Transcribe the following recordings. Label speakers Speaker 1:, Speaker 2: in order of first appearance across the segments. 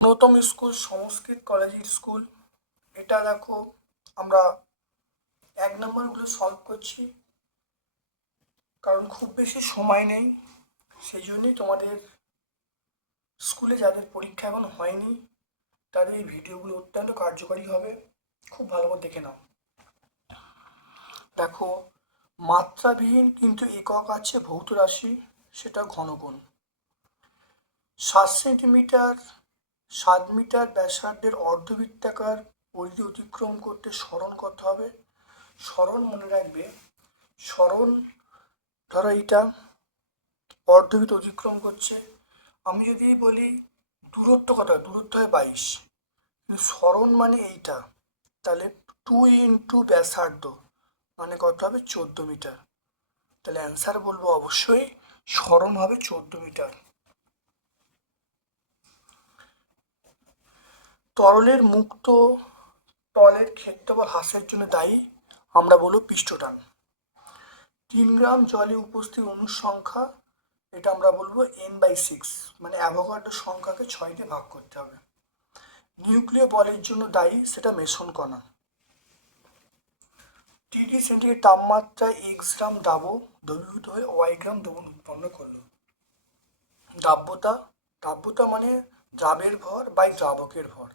Speaker 1: অন্যতম স্কুল, সংস্কৃত কলেজের স্কুল। এটা দেখো, আমরা এক নম্বরগুলো সলভ করছি। কারণ খুব বেশি সময় নেই। সেই জন্যই তোমাদের স্কুলে যাদের পরীক্ষা এখন হয়নি, তাদের এই ভিডিওগুলো অত্যন্ত কার্যকরী হবে। খুব ভালো করে দেখে নাও। দেখো, মাত্রাবিহীন কিন্তু একক আছে ভৌত রাশি, সেটা ঘনগুণ সাত সেন্টিমিটার, সাত মিটার ব্যাসার্ধের অর্ধবৃত্তাকার পরিধি অতিক্রম করতে স্মরণ করতে হবে। স্মরণ মনে রাখবে। স্মরণ, ধরো এইটা অর্ধবৃত্ত অতিক্রম করছে। আমি যদি বলি দূরত্ব কত দূরত্ব হয় বাইশ। স্মরণ মানে এইটা। তাহলে টু ইন্টু ব্যাসার্ধ মানে কত হবে? চোদ্দ মিটার। তাহলে অ্যান্সার বলব অবশ্যই স্মরণ হবে চোদ্দ মিটার। তরলের মুক্ত তলের ক্ষেত্রফল হ্রাসের জন্য দায়ী। আমরা বলব পৃষ্ঠটান। তিন গ্রাম জলে উপস্থিত অণুর সংখ্যা এটা আমরা বলব এন বাই সিক্স মানে অ্যাভোগাড্রো সংখ্যাকে ছয় দিয়ে ভাগ করতে হবে। নিউক্লিয় বলের জন্য দায়ী, সেটা মেশন কণা। ডিগ্রি সেন্টিগ্রেড তাপমাত্রায় এক্স গ্রাম দাবক দ্রবীভূত হয়ে ওয়াই গ্রাম দ্রবণ উৎপন্ন করল। দ্রাব্যতা দ্রাব্যতা মানে দ্রাবের ভর বাই দ্রাবকের ভর।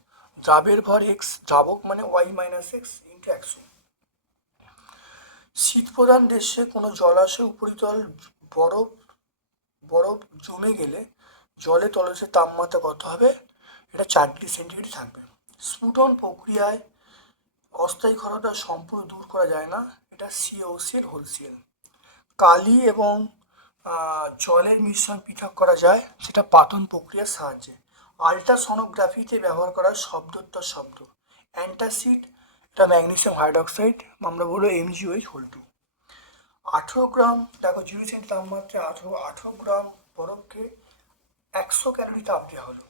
Speaker 1: দ্রাবের ভর এক্স দ্রাবক মানে ওয়াই মাইনাস এক্স ইন্টু একশো শীতপ্রধান দেশে কোনো জলাশয় উপরিতল বরফ বরফ জমে গেলে জলে তলসের তাপমাত্রা কত হবে? এটা চার ডিগ্রি সেন্টিগ্রেড থাকবে। স্ফুটন প্রক্রিয়ায় অস্থায়ী ক্ষরতা সম্পূর্ণ দূর করা যায় না। এটা সিওসির হোলসেল কালি এবং জলের মিশ্রণ পৃথক করা যায় সেটা পাতন প্রক্রিয়ার সাহায্যে। আলট্রাসনোগ্রাফিতে ব্যবহার করা শব্দোত্তর শব্দ। অ্যান্টাসিড, এটা ম্যাগনেসিয়াম হাইড্রক্সাইড আমরা বলব এমজিওইচ হোল টু আঠেরো গ্রাম, দেখো জিরো সেন্ট তাপমাত্রায় আঠেরো আঠেরো গ্রাম বরফকে একশো ক্যালোরি তাপ দেওয়া হলো।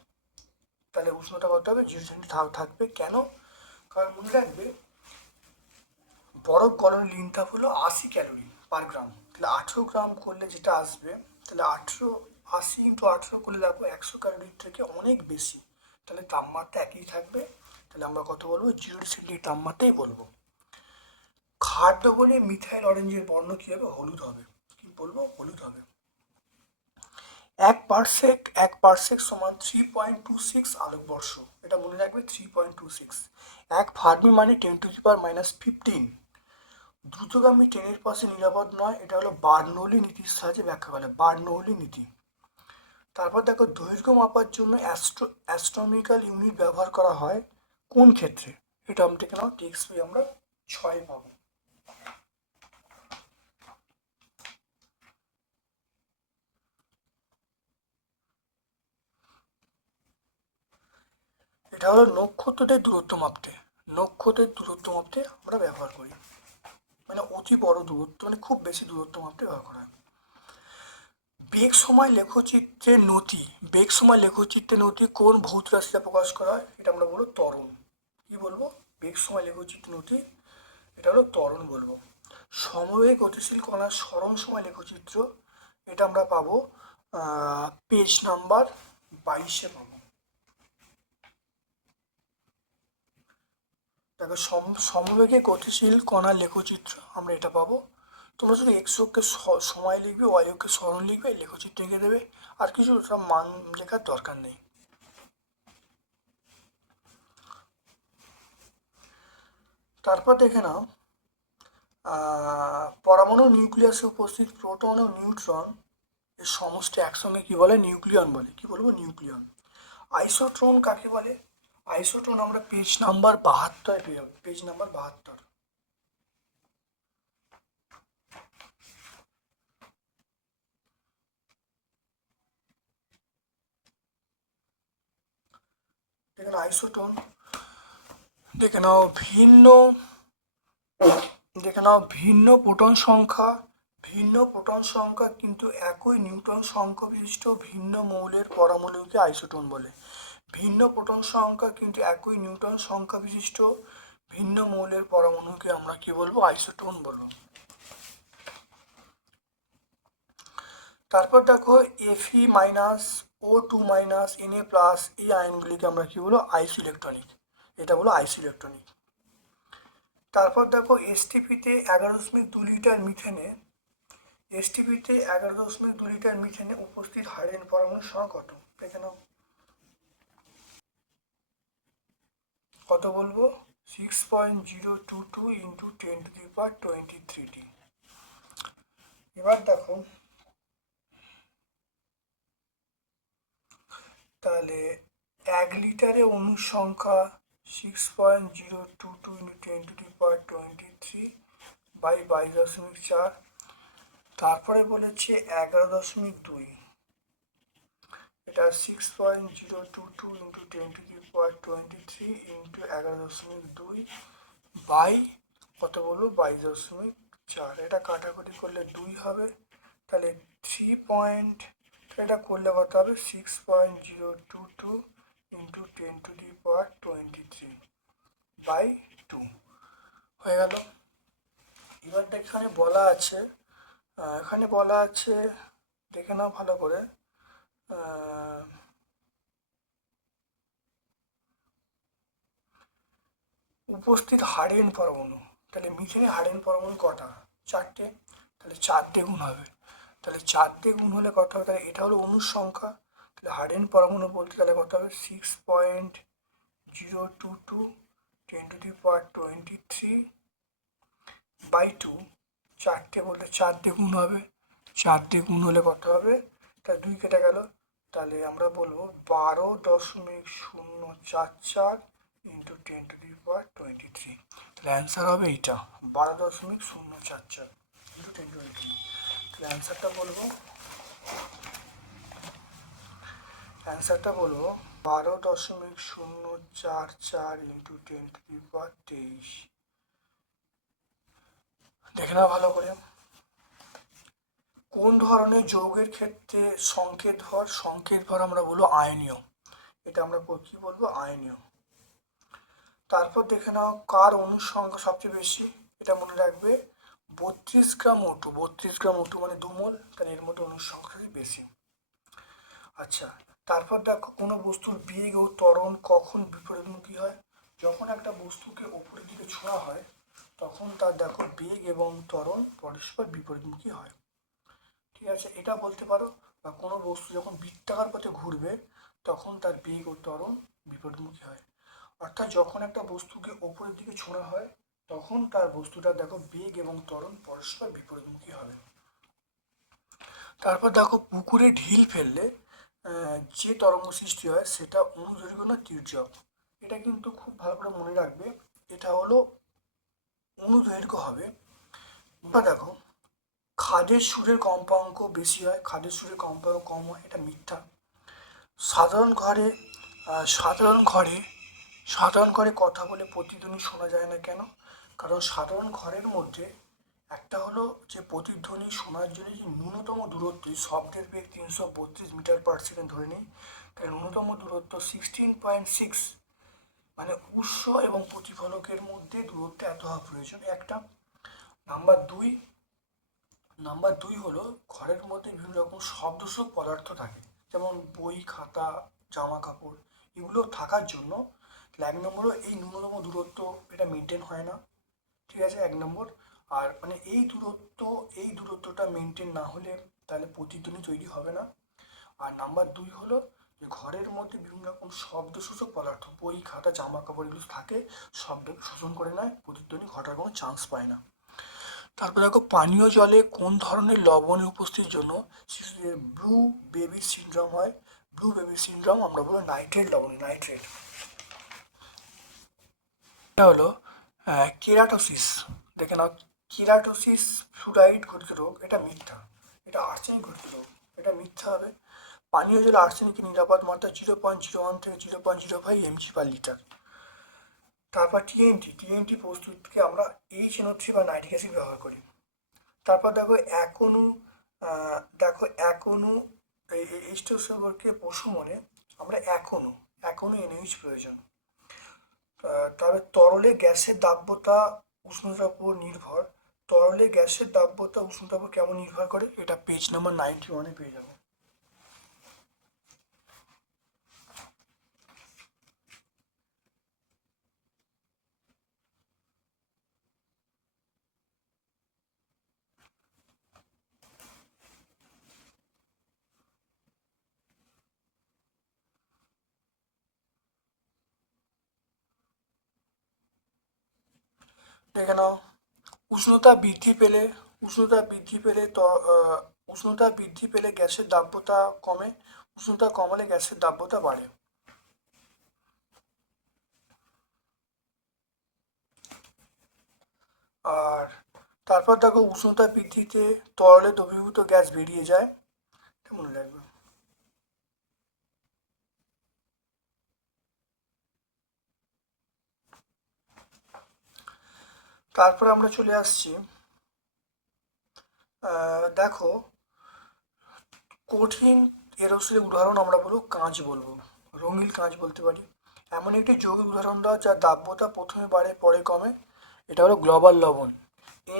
Speaker 1: তাহলে উষ্ণতা কত হবে জিরো সেন্টি থাকবে কেন? কারণ মনে রাখবে বরফ গলনের লিন তাপ হলো আশি ক্যালোরি পার গ্রাম তাহলে আঠেরো গ্রাম করলে যেটা আসবে, তাহলে আঠেরো, আশি ইন্টু আঠেরো করলে দেখো একশো ক্যালোরির থেকে অনেক বেশি। তাহলে তাপমাত্রা একই থাকবে, তাহলে আমরা কত বলব জিরো সেন্টিগ্রেড তাপমাত্রাই বলব। খাদ্য বলে মিথাইল অরেঞ্জের বর্ণ কী হবে হলুদ হবে? কি বলব? হলুদ হবে। এক পারসেক এক পারসেক সমান থ্রি পয়েন্ট টু সিক্স আলোকবর্ষ। এটা মনে রাখবে থ্রি পয়েন্ট টু সিক্স এক ফার্মি মানে ten to the power minus fifteen দ্রুতগামী ট্রেনের পাশে নিরাপদ নয়, এটা হলো বার্নৌলি নীতির সাহায্যে ব্যাখ্যা করে। বার্নৌলি নীতি। তারপর দেখো, দৈর্ঘ্য মাপার জন্য অ্যাস্ট্রো অ্যাস্ট্রোমিক্যাল ইউনিট ব্যবহার করা হয়। কোন ক্ষেত্রে? এটা আমরা দেখে নাও টেক্সট বই আমরা ছয় পাবো। এটা হলো নক্ষত্রদের দূরত্ব মাপতে। নক্ষত্রের দূরত্ব মাপতে আমরা ব্যবহার করি। মানে অতি বড় দূরত্ব মানে খুব বেশি দূরত্ব মাপতে ব্যবহার করা হয়। বেগ সময় লেখচিত্রের নতি। বেগ সময় লেখচিত্রের নতি কোন ভৌত রাশিতে প্রকাশ করা হয়, এটা আমরা বলব ত্বরণ। কি বলব? বেগ সময় লেখচিত্র নতি, এটা হলো ত্বরণ বলব। সময়ে গতিশীল কণার স্মরণ সময় লেখচিত্র, এটা আমরা পাবো পেজ নাম্বার বাইশে পাবো। দেখো, সম, সমবেগে গতিশীল কণার লেখচিত্র আমরা এটা পাবো। তোমরা শুধু এক্স অক্ষে সময় লিখবে ওয়াই অক্ষে স্মরণ লিখবে লেখচিত্র এঁকে দেবে। আর কিছু মান লেখার দরকার নেই। তারপর দেখে নাও পরমাণু নিউক্লিয়াসে উপস্থিত প্রোটন ও নিউট্রন এর সমষ্টি একসঙ্গে কি বলে? নিউক্লিয়ন বলে। কি বলব? নিউক্লিয়ন। আইসোট্রন কাকে বলে? আইসোট্রন আমরা পেজ নাম্বার বাহাত্তর পেয়ে পেজ নাম্বার বাহাত্তর। দেখে নাও আইসোটোন, দেখে নাও ভিন্ন, দেখে নাও ভিন্ন প্রোটন সংখ্যা, ভিন্ন প্রোটন সংখ্যা কিন্তু একই নিউটন সংখ্যা বিশিষ্ট ভিন্ন মৌলের পরমাণুকে আইসোটোন বলে। ভিন্ন প্রোটন সংখ্যা কিন্তু একই নিউটন সংখ্যা বিশিষ্ট ভিন্ন মৌলের পরমাণুকে আমরা কি বলব? আইসোটোন বলব। তারপর দেখো F minus O two minus N A plus এই আয়নগুলিকে আমরা কি বলব? আইসো ইলেকট্রনিক এটা বলো আইসো ইলেকট্রনিক তারপর দেখো এসটিপিতে এগারো দশমিক দু লিটার মিথেনে এসটিপিতে এগারো দশমিক দু লিটার মিথেনে উপস্থিত হাইড্রোজেন পরমাণুর সংখ্যা কত? দেখে নাও। কত বলব? Six point zero two two into ten to the power twenty three টি এবার দেখো। তাহলে এক লিটারে অণুর সংখ্যা six point zero two two into ten to the power twenty three by বাইশ দশমিক চার। তারপরে বলেছে এগারো দশমিক দুই। এটা six point zero two two into ten to the power twenty three into এগারো দশমিক দুই বাই, কত বলব? বাইশ দশমিক চার। এটা কাটাকুটি করলে দুই হবে। তাহলে থ্রি পয়েন্ট এটা করলে কত হবে? Six point zero two two into ten to the power twenty three by two হয়ে গেল। এবার এখানে বলা আছে এখানে বলা আছে, দেখে নাও ভালো করে উপস্থিত হাড়েন পরমাণু। তাহলে মিথেনে হাড়েন পরমাণু কটা? চারটে। তাহলে চার দিয়ে গুণ হবে। তাহলে চার দিয়ে গুণ হলে কত হবে? তাহলে এটা হলো অনুর সংখ্যা। তাহলে হাড়েন পরমাণু বলতে তাহলে কত হবে? Six point zero two two ten to the power twenty three by two চারটে বলতে চার দিয়ে গুণ হবে। চার দিয়ে গুণ হলে কত হবে? তাহলে দুই কেটে গেল। তাহলে আমরা বলব বারো দশমিক শূন্য চার চার ten to the power twenty three. তাহলে অ্যান্সার হবে এইটা, বারো দশমিক শূন্য চার চার ইন্টু টেন টোয়েন্টি থ্রি তাহলে অ্যান্সারটা বলব অ্যান্সারটা বলব, বারো দশমিক শূন্য চার চার into ten to the power তেইশ। দেখে নাও ভালো করে। কোন ধরনের যৌগের ক্ষেত্রে সংকেত ভর সংকেত ভর আমরা বলব আয়নীয়। এটা আমরা কি বলব? আয়নীয়। তারপর দেখে নাও কার অণুর সবচেয়ে বেশি, এটা মনে রাখবে। বত্রিশ গ্রাম ওটু বত্রিশ গ্রাম ওটু মানে দুমল তাহলে এর মধ্যে অণুর বেশি। আচ্ছা তারপর দেখো কোনো বস্তুর বেগ ও ত্বরণ কখন বিপরীতমুখী হয়? যখন একটা বস্তুকে ওপরের দিকে ছোঁয়া হয়, তখন তার দেখো বেগ এবং ত্বরণ পরস্পর বিপরীতমুখী হয়। ঠিক আছে, এটা বলতে পারো, বা কোনো বস্তু যখন বৃত্তাকার পথে ঘুরবে, তখন তার বেগ ও ত্বরণ বিপরীতমুখী হয়। অর্থাৎ যখন একটা বস্তুকে ওপরের দিকে ছোঁড়া হয়, তখন তার বস্তুটা দেখো বেগ এবং ত্বরণ পরস্পর বিপরীতমুখী হবে। তারপর দেখো পুকুরে ঢিল ফেললে যে তরঙ্গ সৃষ্টি হয় সেটা অনুদৈর্ঘ্য না তীর্যক এটা কিন্তু খুব ভালো করে মনে রাখবে, এটা হলো অনুদৈর্ঘ্য হবে। বা দেখো, খাদের সুরের কম্পাঙ্ক বেশি হয়, খাদের সুরের কম্পাঙ্ক কম হয়, এটা মিথ্যা। সাধারণ ঘরে সাধারণ ঘরে সাধারণ ঘরে কথা বলে প্রতিধ্বনি শোনা যায় না কেন? কারণ সাধারণ ঘরের মধ্যে একটা হলো যে প্রতিধ্বনি শোনার জন্য যে ন্যূনতম দূরত্ব শব্দের বেগ তিনশো বত্রিশ মিটার পার সেকেন্ড ধরে নিই তাই ন্যূনতম দূরত্ব সিক্সটিন পয়েন্ট সিক্স মানে উৎস এবং প্রতিফলকের মধ্যে দূরত্ব এত হওয়া প্রয়োজন। একটা। নাম্বার দুই নাম্বার দুই হলো ঘরের মধ্যে বিভিন্ন রকম শব্দসূচক পদার্থ থাকে, যেমন বই, খাতা, জামা কাপড়, এগুলো থাকার জন্য এক নম্বরও এই ন্যূনতম দূরত্ব এটা মেনটেন হয় না। ঠিক আছে, এক নম্বর আর মানে এই দূরত্ব, এই দূরত্বটা মেনটেন না হলে তাহলে প্রতিধ্বনি তৈরি হবে না। আর নাম্বার দুই হলো যে ঘরের মধ্যে বিভিন্ন রকম শব্দসূচক পদার্থ, বই, খাতা জামা কাপড় এগুলো থাকে, শব্দ শোষণ করে নেয়, প্রতিধ্বনি ঘটার কোনো চান্স পায় না। তারপর দেখো, পানীয় জলে কোন ধরনের লবণে উপস্থিতির জন্য শিশুদের ব্লু বেবি সিনড্রোম হয়? ব্লু বেবি সিনড্রোম আমরা বলব নাইট্রেট লবণ নাইট্রেট হলো কেরাটোসিস। দেখে নাও কেরাটোসিস ফ্লুরাইড ঘটিত রোগ এটা মিথ্যা। এটা আর্সেনিক ঘটিত রোগ এটা মিথ্যা হবে। পানীয় জলে আর্সেনিকের নিরাপদ মাত্রা জিরো পয়েন্ট জিরো ওয়ান থেকে zero point zero five mg per litre. তারপর টিএনটি টিএনটি প্রস্তুতকে আমরা এইচ এনও থ্রি বা নাইট্রিক অ্যাসিড ব্যবহার করি। তারপর দেখো আহ, দেখো অণু এই এইচ টু সম্পর্কে পশু মনে আমরা অণু এক এনএইচ প্রয়োজন। তবে তরলে গ্যাসের দাব্যতা উষ্ণতার উপর নির্ভর। তরলে গ্যাসের দাব্যতা উষ্ণতার উপর কেমন নির্ভর করে? এটা পেজ নাম্বার নাইনটি ওয়ানে পেয়ে যাব। দেখে নাও উষ্ণতা বৃদ্ধি পেলে, উষ্ণতা বৃদ্ধি পেলে উষ্ণতা বৃদ্ধি পেলে গ্যাসের দাব্যতা কমে, উষ্ণতা কমালে গ্যাসের দাব্যতা বাড়ে। আর তারপর দেখো উষ্ণতা বৃদ্ধিতে তরলে দ্রবীভূত গ্যাস বেরিয়ে যায়। এটা মনে রাখবে তারপর আমরা চলে আসছি দেখো, কঠিন এরোসের উদাহরণ আমরা বলব কাঁচ বলব রঙিন কাঁচ বলতে পারি। এমন একটি যৌগিক উদাহরণ দেওয়া যার দাব্যতা প্রথমে বাড়ে, পরে কমে। এটা হলো গ্লোবাল লবণ, A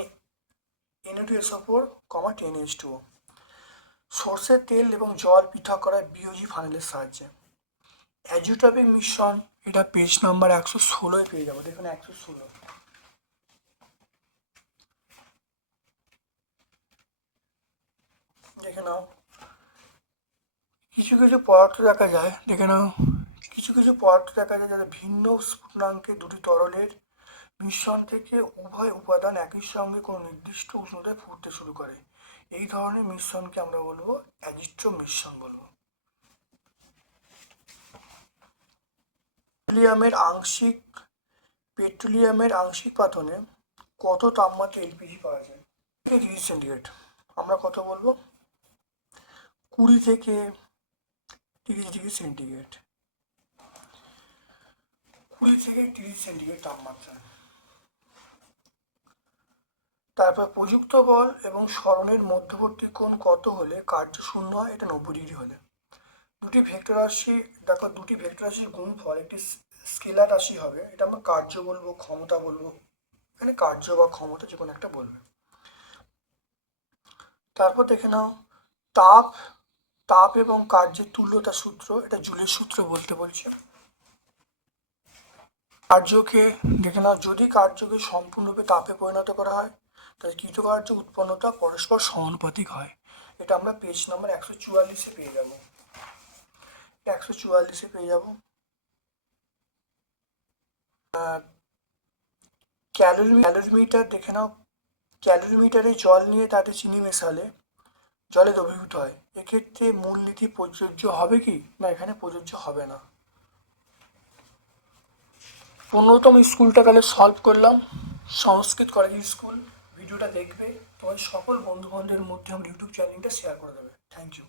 Speaker 1: N two S four comma ten H two সর্ষের তেল এবং জল পৃথক করা বিওজি ফানেলের সাহায্যে। অ্যাজুটাবিক মিশ্রণ, এটা পেজ নাম্বার একশো ষোলোয় পেয়ে যাব, দেখুন একশো ষোলো। দেখে নাও। কিছু কিছু পদার্থ দেখা যায়, দেখে নাও। কিছু কিছু পদার্থ দেখা যায় যাতে ভিন্ন স্ফুটনাঙ্কে দুটি তরলের মিশ্রণ থেকে উভয় উপাদান একই সঙ্গে কোনো নির্দিষ্ট উষ্ণতায় ফুটতে শুরু করে। এই ধরনের মিশ্রণকে আমরা বলব অ্যাজিট্র মিশ্রণ বলব। পেট্রোলিয়ামের আংশিক পেট্রোলিয়ামের আংশিক পাতনে কত তাপমাত্রা এলপিজি পাওয়া যায়? তিরিশ সেন্টিগ্রেড। আমরা কত বলব? কুড়ি থেকে তিরিশ ডিগ্রি সেন্টিগ্রেড। কুড়ি থেকে তিরিশ সেন্টিগ্রেড তাপমাত্রা। তারপর প্রযুক্ত বল এবং স্মরণের মধ্যবর্তী কোণ কত হলে কার্য শূন্য হয়? এটা নব্বই ডিগ্রি হলে। দুটি ভেক্টর রাশি, দেখো দুটি ভেক্টর রাশির গুণফল, একটি স্কেলার রাশি হবে। এটা আমরা কার্য বলব, ক্ষমতা বলব। এখানে কার্য বা ক্ষমতা যে কোনো একটা বলবে। তারপর দেখে নাও, তাপ তাপ এবং কার্যের তুল্যতা সূত্র, এটা জুলের সূত্র বলতে বলছে। কার্যকে দেখে নাও, যদি কার্যকে সম্পূর্ণরূপে তাপে পরিণত করা হয়, তাহলে কৃতকার্য উৎপন্নতা পরস্পর সমানুপাতিক হয়। এটা আমরা পেজ নাম্বার একশো চুয়াল্লিশে পেয়ে যাব। একশো চুয়াল্লিশে পেয়ে যাব। ক্যালোরি ক্যালোরিমিটার দেখে নাও। ক্যালোরিমিটারে জল নিয়ে তাতে চিনি মেশালে জলে দ্রবীভূত হয়। এক্ষেত্রে মূলনীতি প্রযোজ্য হবে কি? না, এখানে প্রযোজ্য হবে না। পনেরোতম স্কুলটা তাহলে সলভ করলাম। সংস্কৃত কলেজ স্কুল ভিডিওটা দেখবে। তোমার সকল বন্ধু বান্ধবের মধ্যে আমার ইউটিউব চ্যানেলটা শেয়ার করে দেবে। Thank you